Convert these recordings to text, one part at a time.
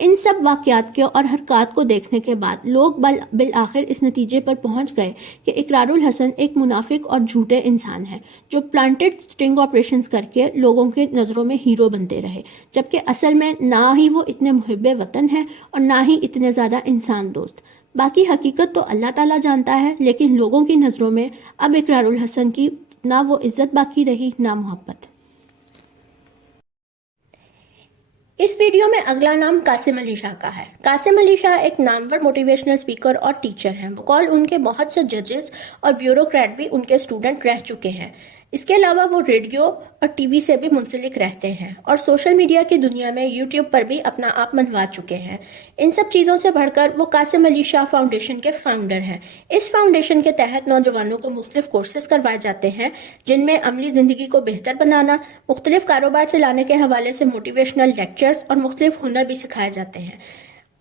ان سب واقعات کے اور حرکات کو دیکھنے کے بعد لوگ بالآخر اس نتیجے پر پہنچ گئے کہ اقرار الحسن ایک منافق اور جھوٹے انسان ہے جو پلانٹڈ سٹنگ آپریشنز کر کے لوگوں کے نظروں میں ہیرو بنتے رہے، جبکہ اصل میں نہ ہی وہ اتنے محب وطن ہیں اور نہ ہی اتنے زیادہ انسان دوست۔ باقی حقیقت تو اللہ تعالیٰ جانتا ہے، لیکن لوگوں کی نظروں میں اب اقرار الحسن کی نہ وہ عزت باقی رہی نہ محبت۔ اس ویڈیو میں اگلا نام قاسم علی شاہ کا ہے۔ قاسم علی شاہ ایک نامور موٹیویشنل اسپیکر اور ٹیچر ہیں۔ بقول ان کے بہت سے ججز اور بیوروکریٹ بھی ان کے اسٹوڈنٹ رہ چکے ہیں۔ اس کے علاوہ وہ ریڈیو اور ٹی وی سے بھی منسلک رہتے ہیں اور سوشل میڈیا کی دنیا میں یوٹیوب پر بھی اپنا آپ منوا چکے ہیں۔ ان سب چیزوں سے بڑھ کر وہ قاسم علی شاہ فاؤنڈیشن کے فاؤنڈر ہیں۔ اس فاؤنڈیشن کے تحت نوجوانوں کو مختلف کورسز کروائے جاتے ہیں جن میں عملی زندگی کو بہتر بنانا، مختلف کاروبار چلانے کے حوالے سے موٹیویشنل لیکچرز اور مختلف ہنر بھی سکھائے جاتے ہیں۔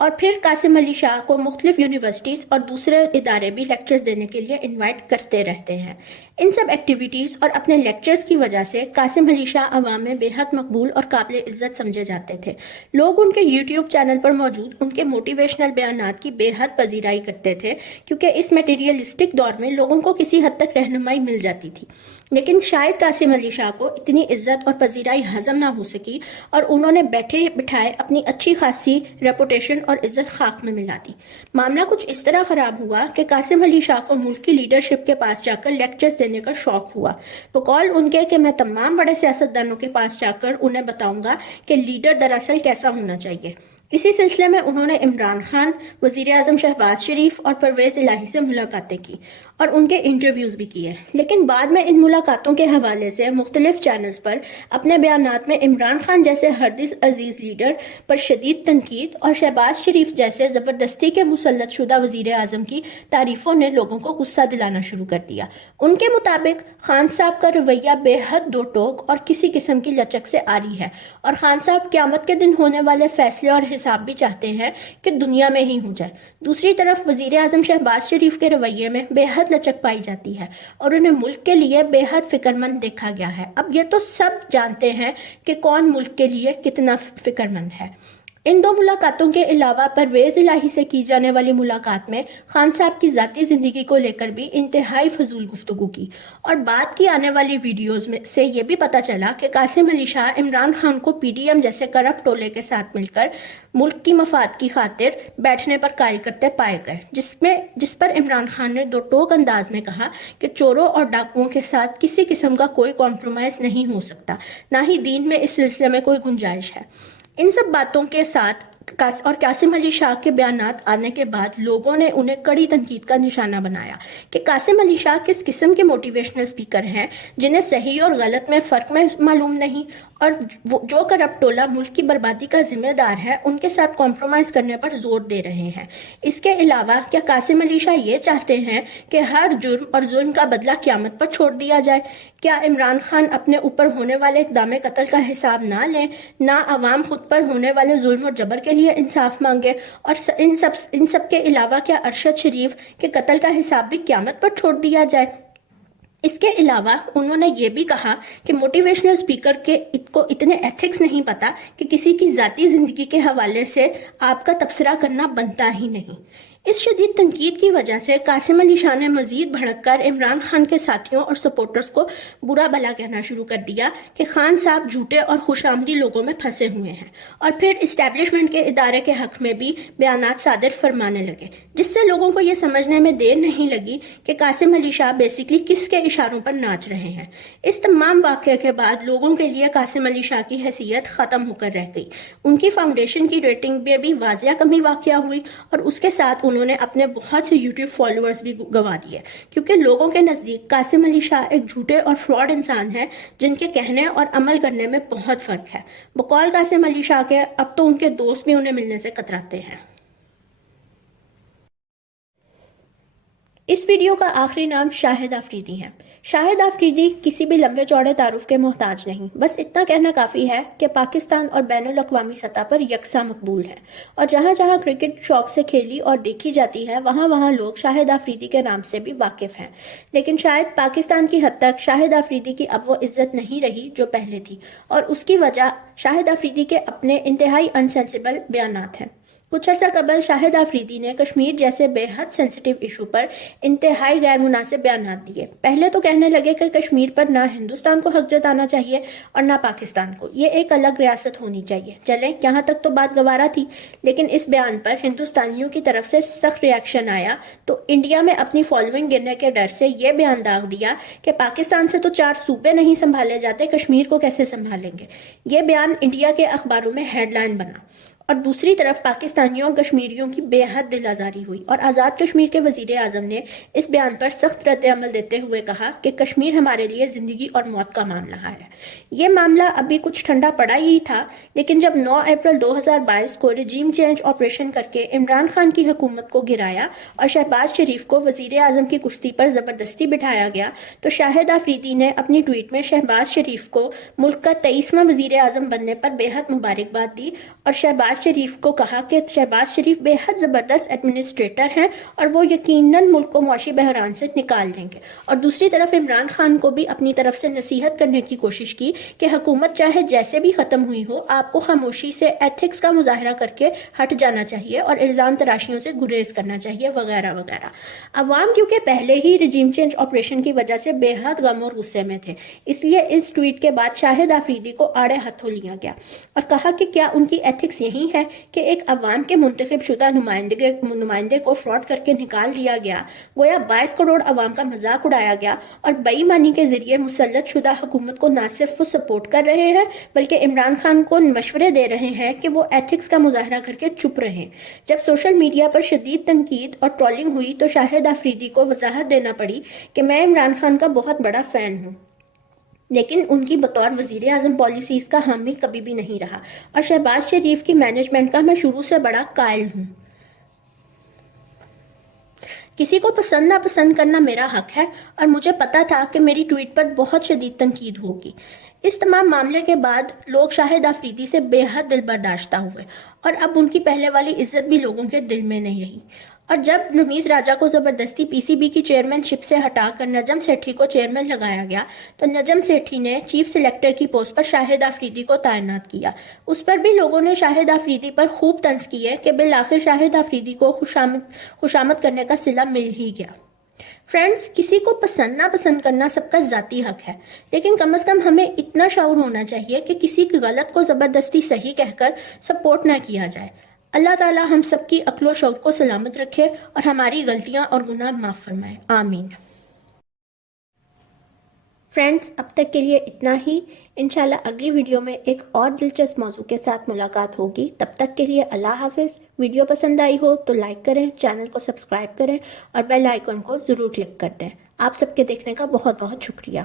اور پھر قاسم علی شاہ کو مختلف یونیورسٹیز اور دوسرے ادارے بھی لیکچرز دینے کے لیے انوائٹ کرتے رہتے ہیں۔ ان سب ایکٹیویٹیز اور اپنے لیکچرز کی وجہ سے قاسم علی شاہ عوام میں بے حد مقبول اور قابل عزت سمجھے جاتے تھے۔ لوگ ان کے یوٹیوب چینل پر موجود ان کے موٹیویشنل بیانات کی بے حد پذیرائی کرتے تھے، کیونکہ اس میٹیریلسٹک دور میں لوگوں کو کسی حد تک رہنمائی مل جاتی تھی۔ لیکن شاید قاسم علی شاہ کو اتنی عزت اور پذیرائی ہضم نہ ہو سکی اور انہوں نے بیٹھے بٹھائے اپنی اچھی خاصی ریپوٹیشن اور عزت خاک میں ملا دی۔ معاملہ کچھ اس طرح خراب ہوا کہ قاسم علی شاہ کو ملک کی لیڈرشپ کے پاس جا کر لیکچرز دینے کا شوق ہوا۔ بقول ان کے کہ میں تمام بڑے سیاستدانوں کے پاس جا کر انہیں بتاؤں گا کہ لیڈر دراصل کیسا ہونا چاہیے۔ اسی سلسلے میں انہوں نے عمران خان، وزیر اعظم شہباز شریف اور پرویز الہی سے ملاقاتیں کی اور ان کے انٹرویوز بھی کیے۔ لیکن بعد میں ان ملاقاتوں کے حوالے سے مختلف چینلز پر اپنے بیانات میں عمران خان جیسے ہردل عزیز لیڈر پر شدید تنقید اور شہباز شریف جیسے زبردستی کے مسلط شدہ وزیر اعظم کی تعریفوں نے لوگوں کو غصہ دلانا شروع کر دیا۔ ان کے مطابق خان صاحب کا رویہ بے حد دو ٹوک اور کسی قسم کی لچک سے عاری ہے، اور خان صاحب قیامت کے دن ہونے والے فیصلے اور حساب بھی چاہتے ہیں کہ دنیا میں ہی ہو جائے۔ دوسری طرف وزیر اعظم شہباز شریف کے رویے میں بے حد لچک پائی جاتی ہے اور انہیں ملک کے لیے بے حد فکر مند دیکھا گیا ہے۔ اب یہ تو سب جانتے ہیں کہ کون ملک کے لیے کتنا فکر مند ہے۔ ان دو ملاقاتوں کے علاوہ پرویز الہی سے کی جانے والی ملاقات میں خان صاحب کی ذاتی زندگی کو لے کر بھی انتہائی فضول گفتگو کی، اور بعد کی آنے والی ویڈیوز میں سے یہ بھی پتہ چلا کہ قاسم علی شاہ عمران خان کو پی ڈی ایم جیسے کرپٹ ٹولے کے ساتھ مل کر ملک کی مفاد کی خاطر بیٹھنے پر قائل کرتے پائے گئے، جس پر عمران خان نے دو ٹوک انداز میں کہا کہ چوروں اور ڈاکوؤں کے ساتھ کسی قسم کا کوئی کمپرومائز نہیں ہو سکتا، نہ ہی دین میں اس سلسلے میں کوئی گنجائش ہے۔ ان سب باتوں کے ساتھ اور قاسم علی شاہ کے بیانات آنے کے بعد لوگوں نے انہیں کڑی تنقید کا نشانہ بنایا کہ قاسم علی شاہ کس قسم کے موٹیویشنل اسپیکر ہیں جنہیں صحیح اور غلط میں فرق میں معلوم نہیں، اور جو کرپٹ ٹولہ ملک کی بربادی کا ذمہ دار ہے ان کے ساتھ کمپرومائز کرنے پر زور دے رہے ہیں۔ اس کے علاوہ کیا قاسم علی شاہ یہ چاہتے ہیں کہ ہر جرم اور ظلم کا بدلہ قیامت پر چھوڑ دیا جائے؟ کیا عمران خان اپنے اوپر ہونے والے اقدام قتل کا حساب نہ لیں، نہ عوام خود پر ہونے والے ظلم اور جبر کے لیے انصاف مانگے، اور ان سب کے علاوہ کیا ارشد شریف کے قتل کا حساب بھی قیامت پر چھوڑ دیا جائے؟ اس کے علاوہ انہوں نے یہ بھی کہا کہ موٹیویشنل اسپیکر کو اتنے ایتھکس نہیں پتا کہ کسی کی ذاتی زندگی کے حوالے سے آپ کا تبصرہ کرنا بنتا ہی نہیں۔ اس شدید تنقید کی وجہ سے قاسم علی شاہ نے مزید بھڑک کر عمران خان کے ساتھیوں اور سپورٹرز کو برا بھلا کہنا شروع کر دیا کہ خان صاحب جھوٹے اور خوش آمدی لوگوں میں پھنسے ہوئے ہیں، اور پھر اسٹیبلشمنٹ کے ادارے کے حق میں بھی بیانات صادر فرمانے لگے، جس سے لوگوں کو یہ سمجھنے میں دیر نہیں لگی کہ قاسم علی شاہ بیسیکلی کس کے اشاروں پر ناچ رہے ہیں۔ اس تمام واقعے کے بعد لوگوں کے لیے قاسم علی شاہ کی حیثیت ختم ہو کر رہ گئی۔ ان کی فاؤنڈیشن کی ریٹنگ میں بھی واضح کمی واقع ہوئی، اور اس کے ساتھ انہوں نے اپنے بہت سے یوٹیوب فالوورز بھی گوا دیے، کیونکہ لوگوں کے نزدیک قاسم علی شاہ ایک جھوٹے اور فراڈ انسان ہے جن کے کہنے اور عمل کرنے میں بہت فرق ہے۔ بقول قاسم علی شاہ کے اب تو ان کے دوست بھی انہیں ملنے سے کتراتے ہیں۔ اس ویڈیو کا آخری نام شاہد آفریدی ہے۔ شاہد آفریدی کسی بھی لمبے چوڑے تعارف کے محتاج نہیں، بس اتنا کہنا کافی ہے کہ پاکستان اور بین الاقوامی سطح پر یکساں مقبول ہے، اور جہاں جہاں کرکٹ شوق سے کھیلی اور دیکھی جاتی ہے وہاں وہاں لوگ شاہد آفریدی کے نام سے بھی واقف ہیں۔ لیکن شاید پاکستان کی حد تک شاہد آفریدی کی اب وہ عزت نہیں رہی جو پہلے تھی، اور اس کی وجہ شاہد آفریدی کے اپنے انتہائی انسینسیبل بیانات ہیں۔ کچھ عرصہ قبل شاہد آفریدی نے کشمیر جیسے بے حد سینسیٹیو ایشو پر انتہائی غیر مناسب بیانات دیے۔ پہلے تو کہنے لگے کہ کشمیر پر نہ ہندوستان کو حق جتانا چاہیے اور نہ پاکستان کو، یہ ایک الگ ریاست ہونی چاہیے۔ چلیں یہاں تک تو بات گوارا تھی، لیکن اس بیان پر ہندوستانیوں کی طرف سے سخت ری ایکشن آیا تو انڈیا میں اپنی فالوئنگ گرنے کے ڈر سے یہ بیان داغ دیا کہ پاکستان سے تو 4 صوبے نہیں سنبھالے جاتے، کشمیر کو کیسے سنبھالیں گے۔ یہ بیان انڈیا کے اخباروں میں ہیڈ لائن بنا، اور دوسری طرف پاکستانیوں اور کشمیریوں کی بے حد دل آزاری ہوئی، اور آزاد کشمیر کے وزیر اعظم نے اس بیان پر سخت رد عمل دیتے ہوئے کہا کہ کشمیر ہمارے لیے زندگی اور موت کا معاملہ ہے۔ یہ معاملہ ابھی کچھ ٹھنڈا پڑا ہی تھا، لیکن جب 9 اپریل 2022 کو رجیم چینج آپریشن کر کے عمران خان کی حکومت کو گرایا اور شہباز شریف کو وزیر اعظم کی کرسی پر زبردستی بٹھایا گیا، تو شاہد آفریدی نے اپنی ٹویٹ میں شہباز شریف کو ملک کا 23واں وزیر اعظم بننے پر بے حد مبارکباد دی، اور شہباز شریف کو کہا کہ شہباز شریف بے حد زبردست ایڈمنسٹریٹر ہیں اور وہ یقیناً ملک کو معاشی بحران سے نکال دیں گے۔ اور دوسری طرف عمران خان کو بھی اپنی طرف سے نصیحت کرنے کی کوشش کی کہ حکومت چاہے جیسے بھی ختم ہوئی ہو، آپ کو خاموشی سے ایتھکس کا مظاہرہ کر کے ہٹ جانا چاہیے اور الزام تراشیوں سے گریز کرنا چاہیے، وغیرہ وغیرہ۔ عوام کیونکہ پہلے ہی رجیم چینج آپریشن کی وجہ سے بے حد غم اور غصے میں تھے، اس لیے اس ٹویٹ کے بعد شاہد آفریدی کو آڑے ہاتھوں لیا گیا اور کہا کہ کیا ان کی ایتھکس یہی ہے کہ ایک عوام کے منتخب شدہ نمائندے کو فراڈ کر کے نکال دیا گیا، گویا 22 کروڑ عوام کا مذاق اڑایا گیا، اور بے ایمانی کے ذریعے مسلط شدہ حکومت کو نہ صرف وہ سپورٹ کر رہے ہیں بلکہ عمران خان کو مشورے دے رہے ہیں کہ وہ ایتھکس کا مظاہرہ کر کے چپ رہیں۔ جب سوشل میڈیا پر شدید تنقید اور ٹرولنگ ہوئی تو شاہد آفریدی کو وضاحت دینا پڑی کہ میں عمران خان کا بہت بڑا فین ہوں، لیکن ان کی بطور وزیر اعظم پالیسیز کا حامی کبھی بھی نہیں رہا، اور شہباز شریف کی مینجمنٹ کا میں شروع سے بڑا قائل ہوں۔ کسی کو پسند نہ پسند کرنا میرا حق ہے، اور مجھے پتا تھا کہ میری ٹویٹ پر بہت شدید تنقید ہوگی۔ اس تمام معاملے کے بعد لوگ شاہد آفریدی سے بے حد دل برداشتہ ہوئے، اور اب ان کی پہلے والی عزت بھی لوگوں کے دل میں نہیں رہی۔ اور جب رمیز راجہ کو زبردستی پی سی بی کی چیئرمین شپ سے ہٹا کر نجم سیٹھی کو چیئرمین لگایا گیا تو نجم سیٹھی نے چیف سلیکٹر کی پوسٹ پر شاہد آفریدی کو تعینات کیا۔ اس پر بھی لوگوں نے شاہد آفریدی پر خوب طنز کیے کہ بالآخر شاہد آفریدی کو خوشامد کرنے کا صلہ مل ہی گیا۔ فرینڈز، کسی کو پسند نہ پسند کرنا سب کا ذاتی حق ہے، لیکن کم از کم ہمیں اتنا شعور ہونا چاہیے کہ کسی کی غلط کو زبردستی صحیح کہہ کر سپورٹ نہ کیا جائے۔ اللہ تعالیٰ ہم سب کی عقل و شعور کو سلامت رکھے اور ہماری غلطیاں اور گناہ معاف فرمائے، آمین۔ فرینڈز، اب تک کے لیے اتنا ہی۔ انشاءاللہ اگلی ویڈیو میں ایک اور دلچسپ موضوع کے ساتھ ملاقات ہوگی۔ تب تک کے لیے اللہ حافظ۔ ویڈیو پسند آئی ہو تو لائک کریں، چینل کو سبسکرائب کریں اور بیل آئیکن کو ضرور کلک کر دیں۔ آپ سب کے دیکھنے کا بہت بہت شکریہ۔